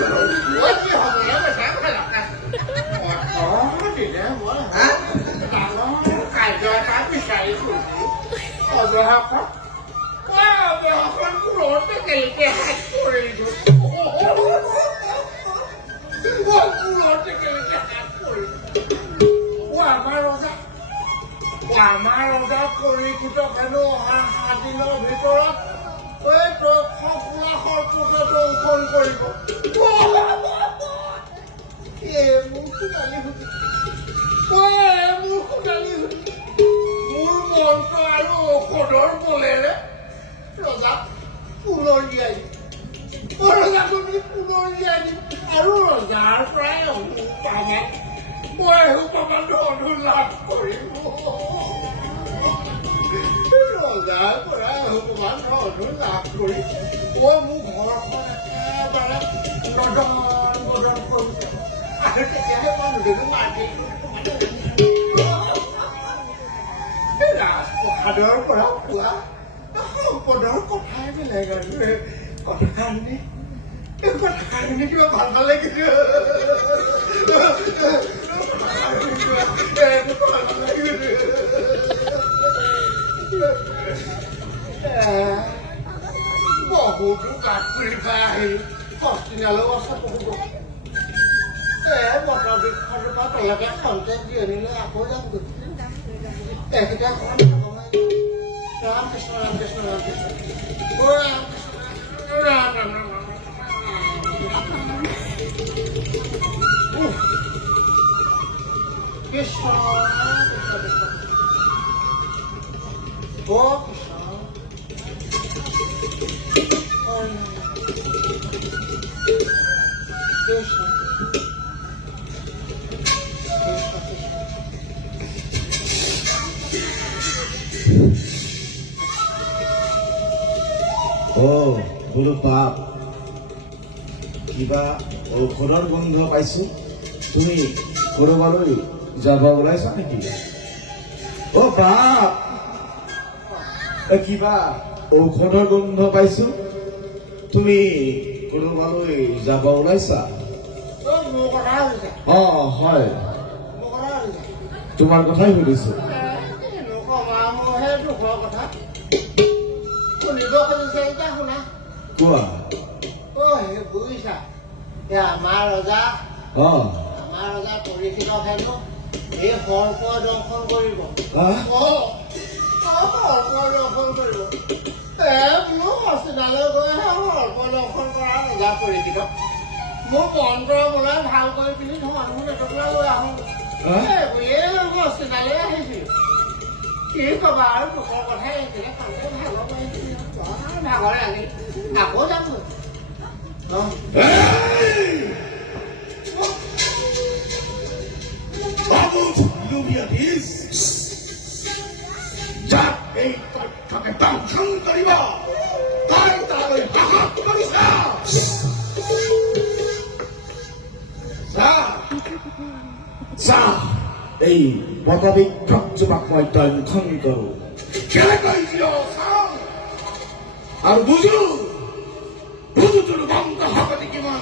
Ủa chứ hồi nữa mà sáng hay lọc nè. Có thì để mỗi hả? Tao nó cài cho cái sậy của chị. Giờ học á. Wow, giờ con cũng lột cái hạt quỷ rồi. Con cũng lột cái hạt quỷ. Wow, mà nó ra. Wow, mà nó ra quỷ kita kan nó hati nó ভিতৰত ওই তো খোলা খোলা কোন কৰিব এ মুখটালি ওই মুখটালি মোৰ মনটো আৰু ঔষধৰ বলেৰে ৰজা পুনৰ দিয়াই ৰজা তুমি পুনৰ দিয়াই আৰু ৰজাৰ পৰাই পাবা মই পাবা ধন লাভ কৰিম ৰজাৰ পৰা ভগৱান ধন লাভ কৰি মোৰ ঘৰখন একেবাৰে নদন বদন কৰিছে আৰু তেতিয়াহে মই নদীটো মাতি ৰাজপ্ৰসাদৰ পৰা পোৱা সম্পদৰ কথাই বেলেগ আৰু কথাখিনি কিবা ভাল ভাল লাগিছে বহুতো কাঠ কৰি খাই আহি কষ্টিনালৈ অৱস্থা পঢ়িব মটৰ বৃক্ষৰ পৰা তলকে খন্তেক দি আনিলে আকৌ যাম তেখেতে ৰাম কৃষ্ণ ৰাম কৃষ্ণ ৰাম কৃষ্ণ ৰাম ৰাম ৰাম কৃষ্ণ বোলো বাপ কিবা ঔষধৰ গোন্ধ পাইছো তুমি কৰবালৈ যাব ওলাইছা নেকি বাপ কিবা ঔষধৰ গোন্ধ পাইছো তুমি কৰবালৈ যাব ওলাইছা হয় তোমাৰ কথাই সুধিছো কোৱা বুজিছা আমাৰ ৰজা পৰীক্ষিত হেনো এই সৰ্প দংশন কৰিব দংশন কৰিব মোৰ হস্পিটাললৈ গৈ সৰ্প দংশন কৰা ৰজা পৰীক্ষিত মোৰ মন্ত্ৰ বোলে ভাল কৰি পিনি মানুহ নেটকৰা লৈ আহোঁ এই হস্পিটাললৈ আহিছিল কি কবা আৰু লোকৰ কথাই আহিছিলে কামে ভাগৰ পাৰিছিল ভাগৰ আনি আকৌ যাম যাক এই তথ্যকে দংশন কৰিব তাই তালৈ সাহস কৰিছা এই বটবৃক্ষক জোপাক মই দংশন কৰো কেনেকৈ চাওঁ আৰু বুজো তোৰ বন্ধ শক্তি কিমান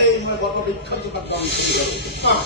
এই মই বটবৃক্ষৰ জোপাক দংশন কৰো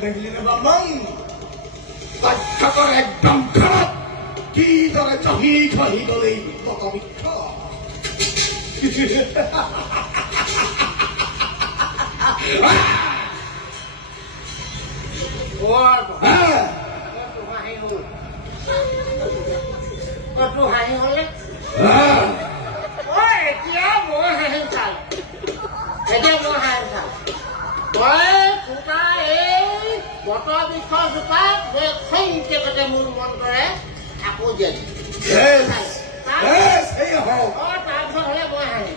দেখিলি নে বামন তক্ষকৰ একদম খাৰাপ কিদৰে চহি চহি গলেই ততবিক্ষ বতৰ বিষৰ জোপাত মোৰ মন কৰে আকৌ দিয়ে তাৰপিছত হলে মই হাঁহিম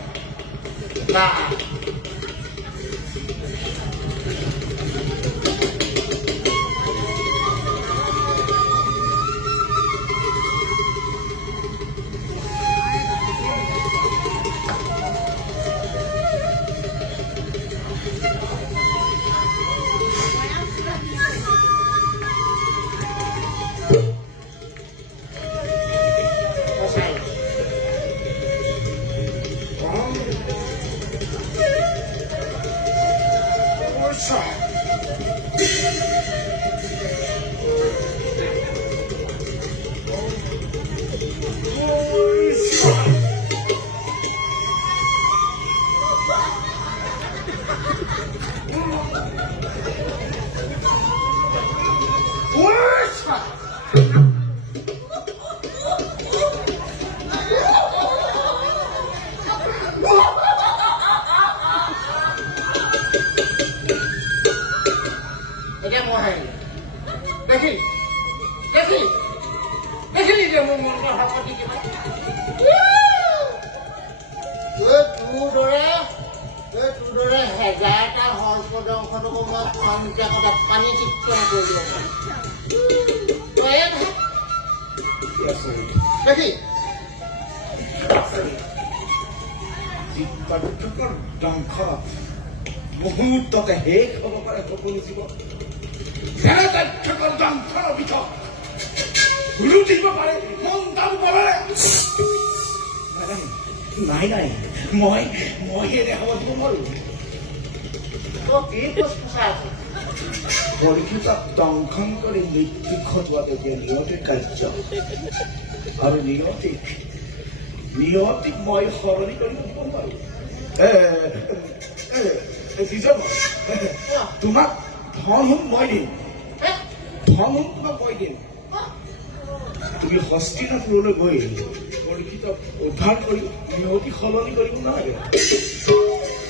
মুহূৰ্ততে শেষ হ'ব পাৰে সকলো জীৱন তক্ষকৰ দংশৰ ভিতৰত লুটিব পাৰে মন দাম পাৰে নাই নাই মই দেখাব দিব নোৱাৰো পৰীক্ষিতক দংশন কৰি মৃত্যু ঘটোৱাটো যে নিয়তিৰ কাৰ্য আৰু নিয়তিক মই সলনি কৰি দিব নোৱাৰো তোমাক ধন মই দিম তোমাক মই দিম তুমি হস্তিনাপুৰলৈ গৈ পৰীক্ষিতক উদ্ধাৰ কৰি নিয়তি সলনি কৰিব নালাগে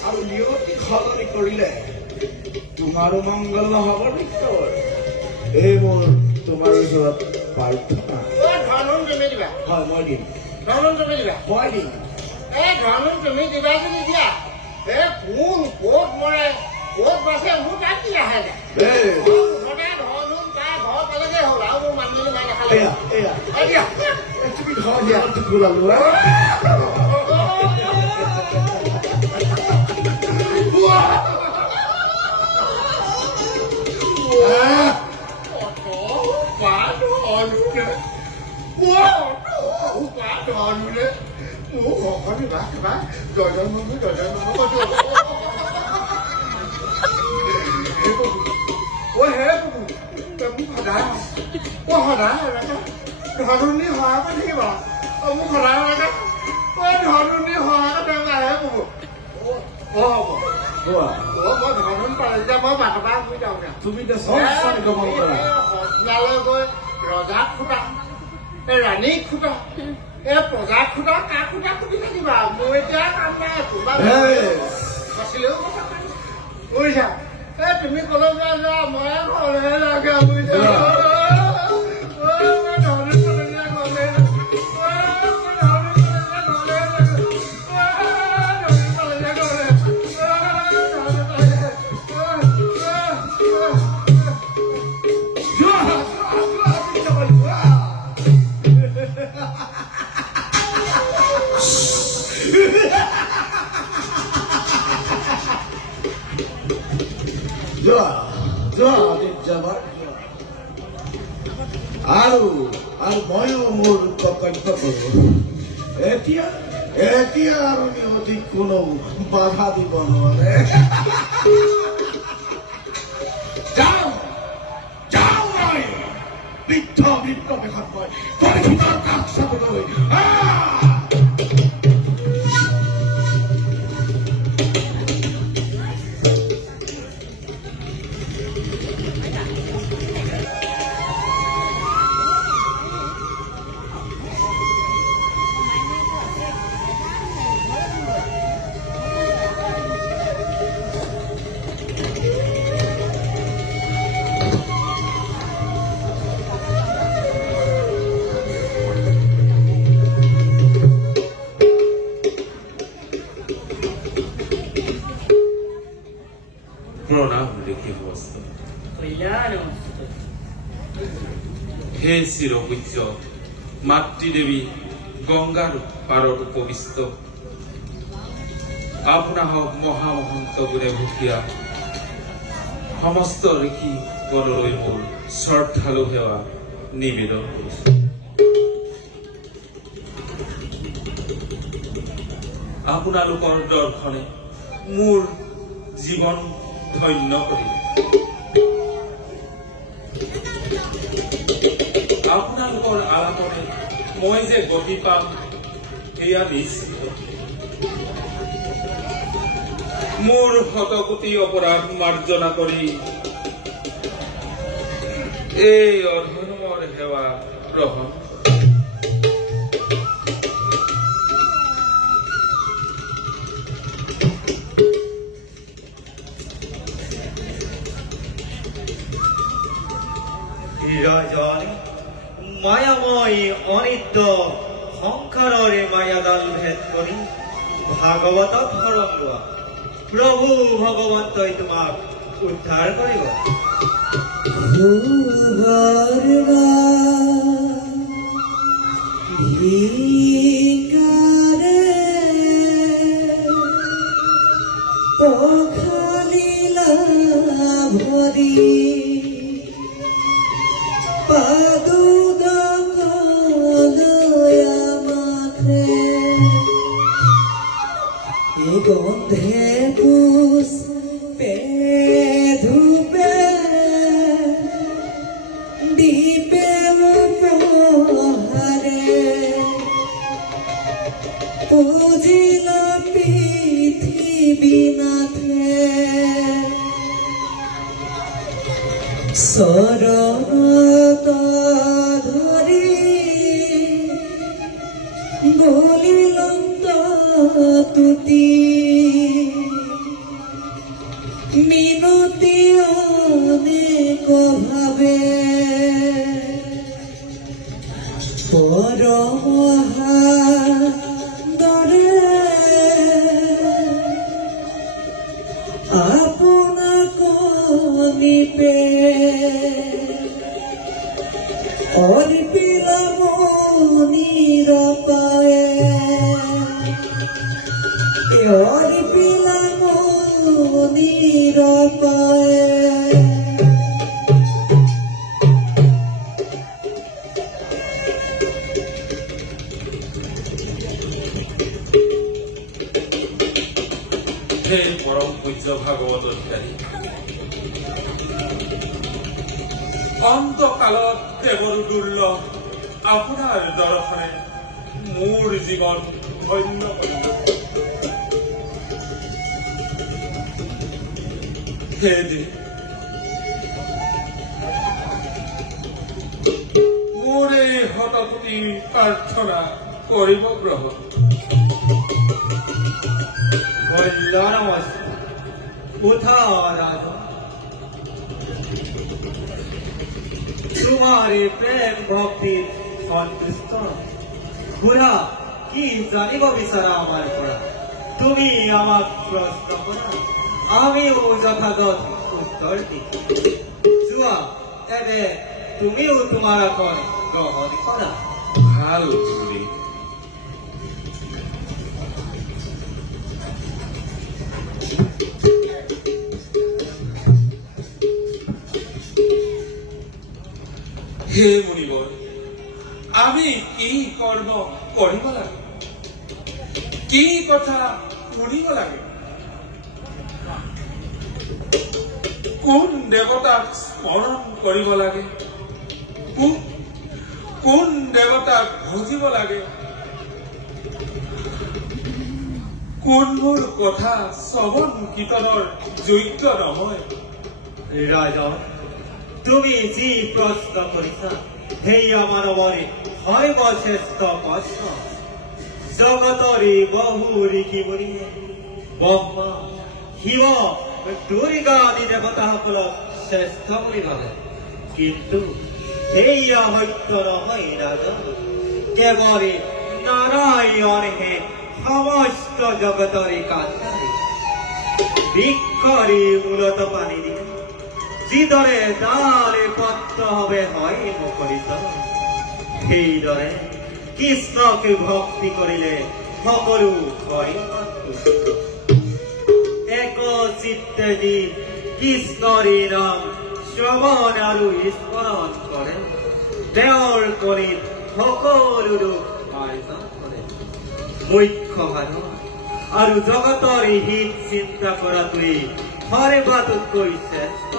আৰু নিয়তি সলনি কৰিলে তোমাৰো মংগল নহ'ব নিশ্চয় এই মোৰ তোমাৰ ওচৰত প্ৰাৰ্থনা হয় মই দিম মই দিম তুমি দিবা যদি দিয়া কোন ক'ত মৰে ক'ত বাচে মোৰ তাত কি আহে ঘৰ পালেগে হ'ল আৰু মোৰ মানুহজনী নাই দেখালে তুমি ঘৰ দিয়া ওলালো ধনুনি সহায় কৰি থাকিবা মোক সদায় লাগে ধনুনি সহায় মই ধনুন পালে এতিয়া মই বাটৰ শুই যাওঁ তুমি হস্পিটাললৈ গৈ ৰজাক খুটা ৰাণীক খুটা প্ৰজাক খুটা কাক খুটা খুটি থাকিবা মোৰ এতিয়া কাম নাই আছিলেও বুজিছা তুমি কলৈ যোৱা মই ঘৰহে লাগে বুজিছা আৰু ময়ো মোৰ কৰ্তব্য কৰো এতিয়া আৰু নিয়তি কোনো বাধা দিব নোৱাৰে যাওঁ বৃদ্ধ বৃদ্ধ বেশত মই কলিতাৰ কাষ চাবলৈ হে চিৰপূজ্য মাতৃদেৱী গংগাৰ পাৰত উপবিষ্ট আপোনাক মহামহন্ত গুণে ভূষিয়া সমস্ত ঋষি গণলৈ মোৰ শ্ৰদ্ধালু সেৱা নিবেদন কৰিছো। আপোনালোকৰ দৰ্শনে মোৰ জীৱন ধন্য কৰিলে। আপোনালোকৰ আলাপনে মই যে গতি পাম এয়া নিশ্চিত। মোৰ শতকোটি অপৰাধ মাৰ্জনা কৰি এই অধৰ্মৰ সেৱা গ্ৰহণ মায়াময়ী অনিত্য সংসাৰৰে মায়াদাল ভেদ কৰি ভাগৱতত শৰণ লোৱা প্ৰভু ভগৱন্তই তোমাক উদ্ধাৰ কৰিব। গন্ধে পুষ্পে ধূপে দীপে প্রহারে পূজিল পৃথিবীনাথে শরণত ধরি গলিলন্ত তুতি মিনতি অনেক ভাবে পরমহাদরে আপোনাক নিপে অর্পিলা মনির পায়ে অর্পিলা মনির পায়ে হে পৰম পূজ্য ভাগৱত অধিকাৰী অন্তকালত দেৱৰ দুৰ্লভ আপোনাৰ দৰ্শনে মোৰ জীৱন ধন্য কৰিব। হে দেৱ মোৰ এই শতকোটি প্ৰাৰ্থনা কৰিব গ্ৰহণ। उठा राजा तुम्हारे प्रेम भक्ति सन्तुष्ट बुढ़ा कि जानिब विचारा आमार परा तुमी आमाक प्रश्न करा आमिও যথাযথ उत्तर দিম। जुआ एबे तुमिও তোমার আসন গ্রহণ করা। ভাল তুমি হে মুনিবৰ আমি কি কৰ্ম কৰিব লাগে কি কথা শুনিব লাগে কোন দেৱতাক স্মৰণ কৰিব লাগে কোন দেৱতাক ভজিব লাগে, কোনবোৰ কথা শ্ৰৱণ কীৰ্তনৰ যোগ্য নহয়। ৰাজন, তুমি যি প্ৰশ্ন কৰিছা সেয়া মানৱৰে সৰ্বশ্ৰেষ্ঠ প্ৰশ্ন। জগতৰে বহু ঋষি মুনিয়ে ব্ৰহ্মা, শিৱ, দুৰ্গা আদি দেৱতাসকলক শ্ৰেষ্ঠ বুলি ভাবে, কিন্তু সেয়া সত্য নহয় ৰাজন। কেৱল নাৰায়ণহে সমস্ত জগতৰে কাণ্ডাৰী। বৃক্ষৰে মূলত পানী দিয়ে যিদৰে ডালে পত্ৰভাৱে হয় মুখৰিত, সেইদৰে কৃষ্ণক ভক্তি কৰিলে সকলো হয় এক চিত্তে যি কৃষ্ণৰে নাম শ্ৰৱণ আৰু স্মৰণ কৰে, তেওঁৰ কৰি সকলো দুখ মাৰ্জন কৰে। মুখ্য সাধন আৰু জগতৰ হিত চিন্তা কৰাটোৱেই সৰ্বাতোতকৈ শ্ৰেষ্ঠ।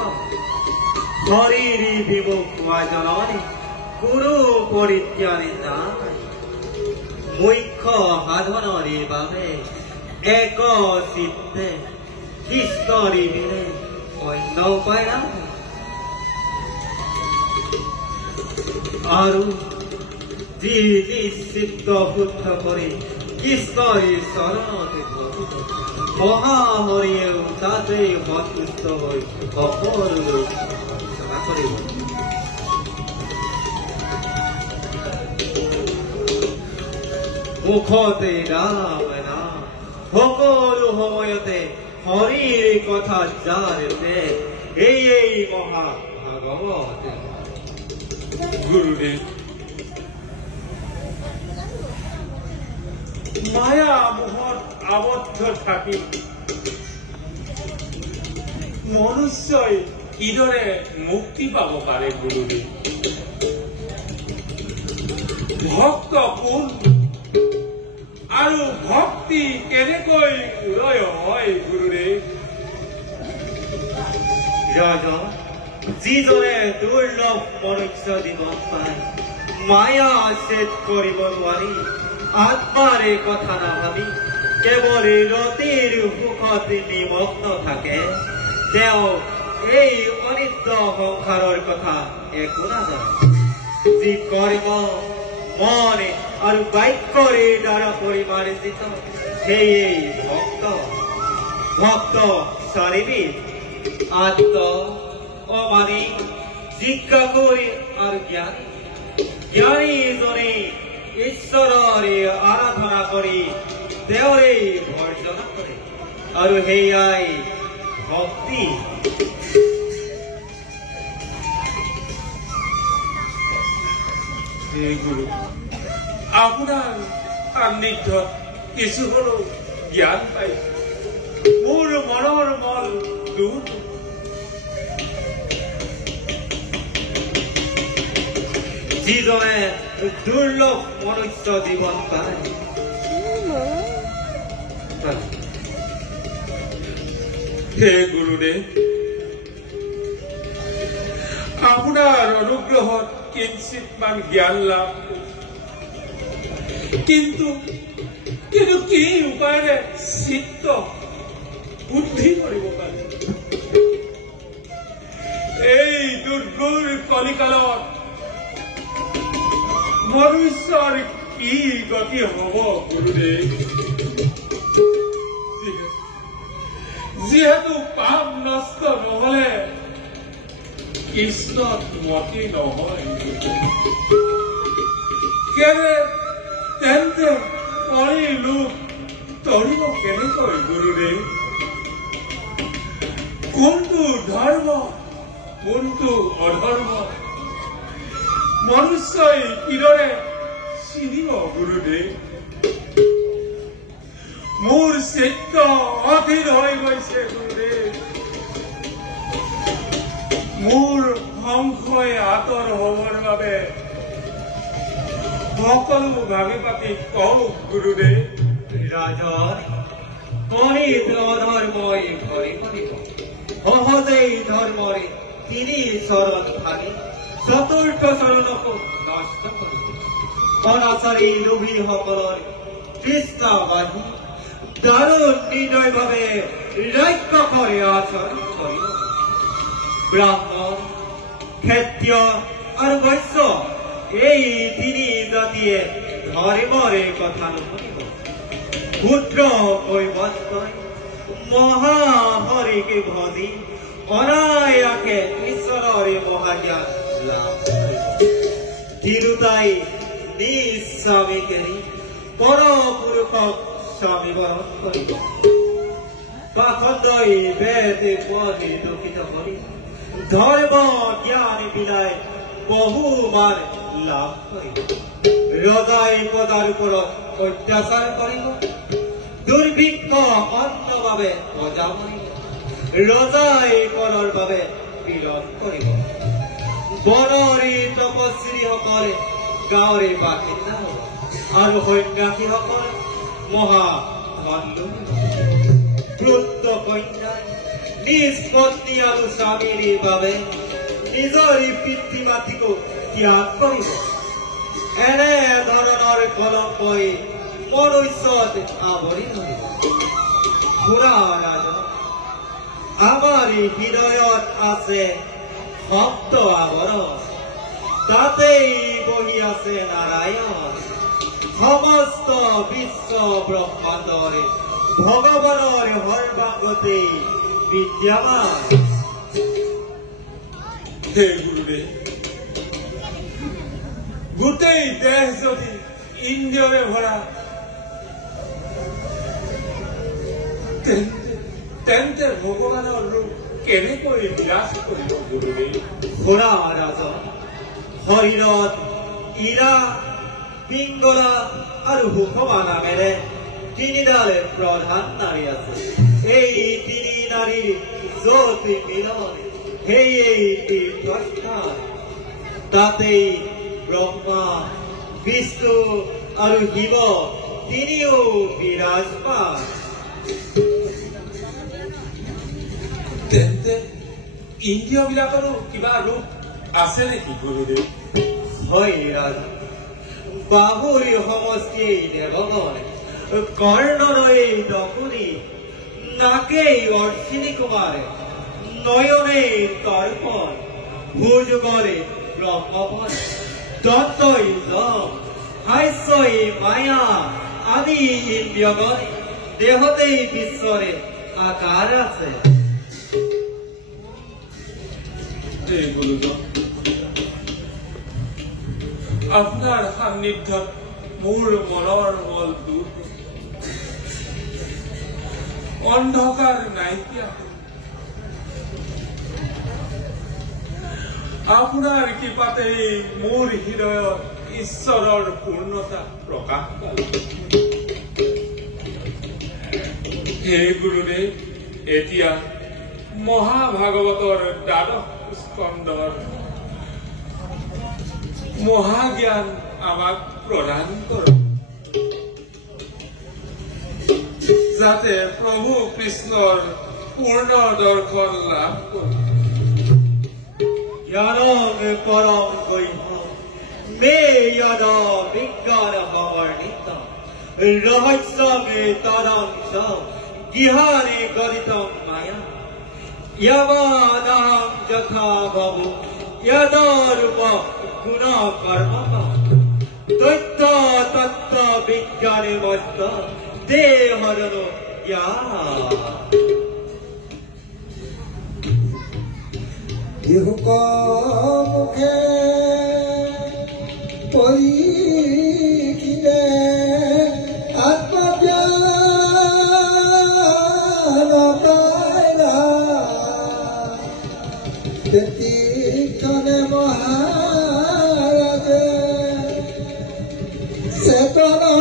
শৰীৰ বিমুখ হোৱা জননী কোনো পৰিত্ৰাণী নাই। মুখ্য সাধনৰে বাবে এক চিত্তে কৃষ্ণৰে বিনে অন্য উপায় নাই। আৰু যি যি চিত্ত শুদ্ধ কৰি কৃষ্ণৰে চৰণতে বহিব, মহাহৰিয়েও তাতে সন্তুষ্ট হৈ সকলো ৰচনা কৰিব। মুখতে ৰাম নাম, সকলো সময়তে হৰিৰ কথা যাৰ দেশ, এই মহাভাগৱত। গুৰুদেৱ, মায়া মোহত আবদ্ধ থাকি মনুষ্যই কিদৰে মুক্তি পাব পাৰে গুৰুদেৱ? ভক্ত কোন আৰু ভক্তি কেনেকৈ উদয় হয় গুৰুদেৱ? ৰাজন, যিজনে দুৰ্লভ মনুষ্য জীৱন পায়, মায়া ছেদ কৰিব নোৱাৰি, আত্মাৰে কথা নাভাবি কেৱল ৰতিৰ সুখত নিমগ্ন থাকে, তেওঁ এই অনিত্য সংসাৰৰ কথা একো নাজানে। যি কৰ্ম মন আৰু বাক্যৰে দ্বাৰা পৰিমাৰ্জিত, সেয়েই ভক্ত। ভক্ত চাৰিবিধ: আত্ম, অমানি, জিজ্ঞাসুৰ আৰু জ্ঞানী। জ্ঞানীজনে ঈশ্বৰৰে আৰাধনা কৰি তেওঁৰে ভৰ্জন কৰে, আৰু সেয়াই ভক্তি। হে গুৰু, আপোনাৰ সান্নিধ্যত কিছু হলেও জ্ঞান পাই মোৰ মনৰ মল দূৰ। যিজনে দুৰ্লভ মনুষ্য জীৱন পায়, হে গুৰুদেৱ, আপোনাৰ অনুগ্ৰহত কিঞ্চিত মান জ্ঞান লাভ, কিন্তু কি উপায়েৰে চিত্ত বুদ্ধি কৰিব পাৰি? এই দুৰ্গৰ কলিকালত মনুষ্যৰ কি গতি হব গুৰুদেৱ? যিহেতু পাপ নষ্ট নহলে কৃষ্ণত মতি নহয়, তেন্তে কৰি লোক তৰিব কেনেকৈ গুৰুদেৱ? কোনটো ধৰ্ম কোনটো অধৰ্ম মনুষ্যই কিদৰে চিনিব গুৰুদেৱ? মোৰ চিত্ত অধীৰ হৈ গৈছে গুৰুদেৱ। মোৰ সংশয় আঁতৰ হবৰ বাবে সকলো ভাবি পাতি কওঁ গুৰুদেৱ। ৰাজন, কলিত অধৰ্মই ভৰি পৰিব, সহজেই ধৰ্মৰে তিনি চৰণ ভাঙি চতুৰ্থ চৰণকো নষ্ট কৰিব অনাচাৰী লোভীসকলৰ তৃষ্ণাবাহী দাৰুণ নিৰ্দয়ভাৱে ৰাক্ষসৰে আচৰণ কৰিব ব্ৰাহ্মণ ক্ষত্ৰিয় আৰু বৈশ্য এই তিনি জাতিয়ে ধৰ্মৰে কথা নুশুনিব পুত্ৰ কৈবৰ্তই মহাহৰিকে ভজি অনায়াসে ঈশ্বৰৰে মহাজ্ঞান লাভ কৰিব তিৰুতাই নিজ স্বামীক এৰি পৰপুৰুষক স্বামী বৰণ কৰিব পাখণ্ডই বেদ পদে দূষিত কৰি ধৰ্ম জ্ঞান বিলাই বহুমান লাভ কৰিব ৰজাই প্ৰজাৰ ওপৰত অত্যাচাৰ কৰিব দুৰ্ভিক্ষ অন্নৰ বাবে প্ৰজা মৰিব ৰজাই কৰৰ বাবে পীড়ন কৰিব বনৰে তপস্বীসকলে গাঁৱৰে বাসিন্দা হ'ব আৰু সন্ন্যাসীসকল মহা ধন ক্ৰুদ্ধ কন্যাই নিজ পত্নী আৰু স্বামীৰ বাবে নিজৰ পিতৃ মাতৃকো ত্যাগ কৰিব এনে ধৰণৰ কলংকই মনুষ্যত আৱৰি ধৰিব খুৰা ৰাজন আমাৰ হৃদয়ত আছে সপ্ত আৱৰণ তাতেই বহি আছে নাৰায়ণ সমস্ত বিশ্ব ব্ৰহ্মাণ্ডৰে ভগৱানৰ সৰ্বাংগতে বিদ্যমান হে গুৰুদেৱ গোটেই দেশ যদি ইন্দ্ৰিয়ৰে ভৰা তেন্তে ভগৱানৰ ৰূপ কেনেকৈ বিৰাজ কৰিব গুৰুদেৱ খুৰা ৰাজন শৰীৰত ইৰা পিংগলা আৰু সুষমা নামেৰে তিনিডাল প্ৰধান নাৰী আছে এই তিনি নাৰীৰ য'ত মিলন সেই তীৰ্থস্থান তাতেই ব্ৰহ্মা বিষ্ণু আৰু শিৱ তিনিও বিৰাজমান তেন্তে ইন্দ্ৰিয়বিলাকৰো কিবা ৰূপ আছে নেকি গুৰুদেৱ হয় ৰাজন বাহুৰ সমষ্টিয়েই দেৱগণ কৰ্ণৰৈ দকুনি নাকেই অৰ্চিনী কুমাৰ নয়নে তৰ্পণ ভুজগৰে ব্ৰহ্মপণ দন্তই যম হাস্যই মায়া আদি ইন্দ্ৰিয়গণ দেহতেই বিশ্বৰে আকাৰ আছে গুৰুজন আপোনাৰ সান্নিধ্যত মোৰ মনৰ বল দূৰ অন্ধকাৰ নাইকিয়া আপোনাৰ কৃপাতে মোৰ হৃদয়ত ঈশ্বৰৰ পূৰ্ণতা প্ৰকাশ পাল হে গুৰুদেৱ এতিয়া মহাভাগৱতৰ দ্বাদশ স্কন্ধৰ মহাজ্ঞান আমাক প্ৰদান কৰক যাতে প্ৰভু কৃষ্ণৰ পূৰ্ণ দৰ্শন লাভ কৰোঁ জ্ঞানং পৰম গৈহ্যম মে যদ বিজ্ঞান সমৰ্ণিত ৰহস্যং তদংশ গৃহাণে গদিতং মায়া यवादां यथा भवो यदा रूप गुण कर्म तत्व तत्व विज्ञाने मस्त देहरनो या देहुक मुखे परिकिने आत्मज्ञान पाइला तेतिकने महाराजे चेतना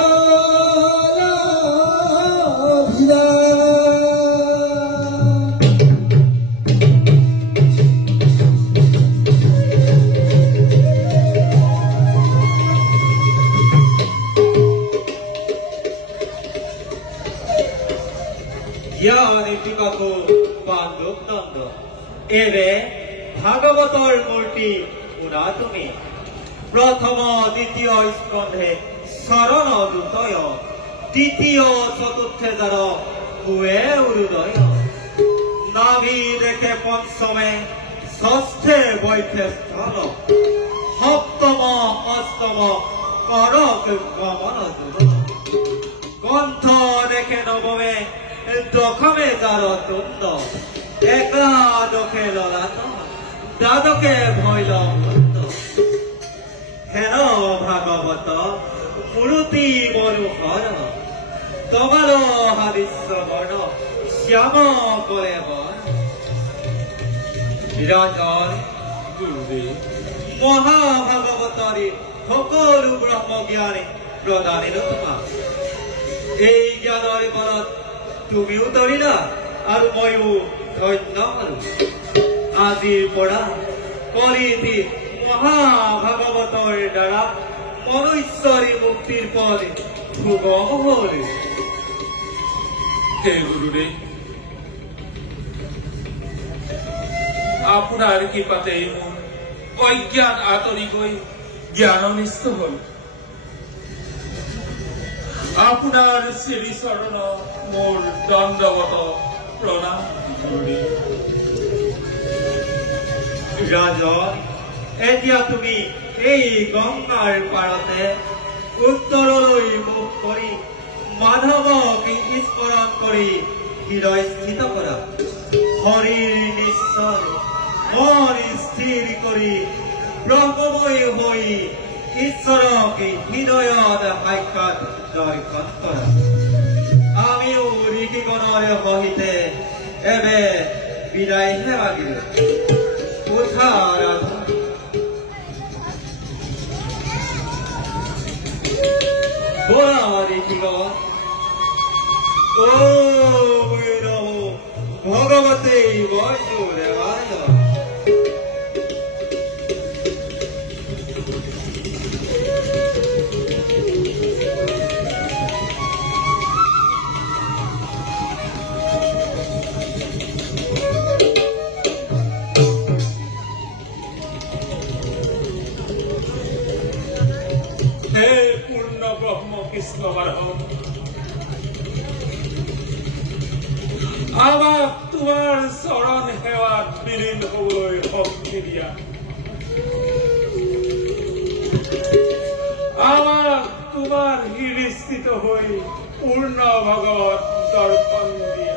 পাণ্ডৱ নন্দ এবে ভাগৱতৰ মূৰ্তি শুনা তুমি प्रथम द्वितीय स्कंधे शरण दुतय तृतीय चतुर्थे द्वार हुए उदय नाभि देखे पंचमे षष्ठे बैठे स्थल सप्तम अष्टम करक गमन दूर ग्रंथ देखे नवमे दशमे जार तुंड एकादशे ललाट द्वादशे भैल हेन भागवत मूर्ति मनोहर तमारो हादिश्रवण श्याम करे राजन महाभागवतारी सकल ब्रह्म ज्ञानी प्रदानी तुम्मा এই জ্ঞানৰ বলত তুমিও ধৰিলা আৰু ময়ো ধন্য হলো আজিৰ পৰা কলিতি মহাভাগৱতৰ দ্বাৰা মনুষ্যৰী মুক্তিৰ পথ সুগম হ'ল হে গুৰুদেৱ আপোনাৰ কৃপাতে মোৰ অজ্ঞান আঁতৰি গৈ জ্ঞাননিষ্ঠ হ'ল আপোনাৰ শ্ৰী চৰণ মোৰ দণ্ডৱত প্ৰণাম ৰাজন এতিয়া তুমি এই গংগাৰ পাৰতে উত্তৰলৈ মুখ কৰি মাধৱক স্মৰণ কৰি হৃদয় স্থিত কৰা শৰীৰ নিশ্চয় মন স্থিৰ কৰি ব্ৰহ্মময় হৈ ঈশ্বৰক হৃদয়ত সাক্ষাৎ দৰ্শন কৰা আমিও ঋষিগণৰ সহিতে এবে বিদায় সেৱা দিলো কোঠা আৰাধনা बोला ऋषिगण ओम नमो भगवते वासुदेवाय কৃষ্ণ বাৰহম আমাক তোমাৰ চৰণ সেৱাত বিলীন হবলৈ শক্তি দিয়া আমাক তোমাৰ হৃদয়স্থিত হৈ পূৰ্ণ ভাগৱত দৰ্শন দিয়া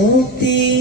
মুক্তি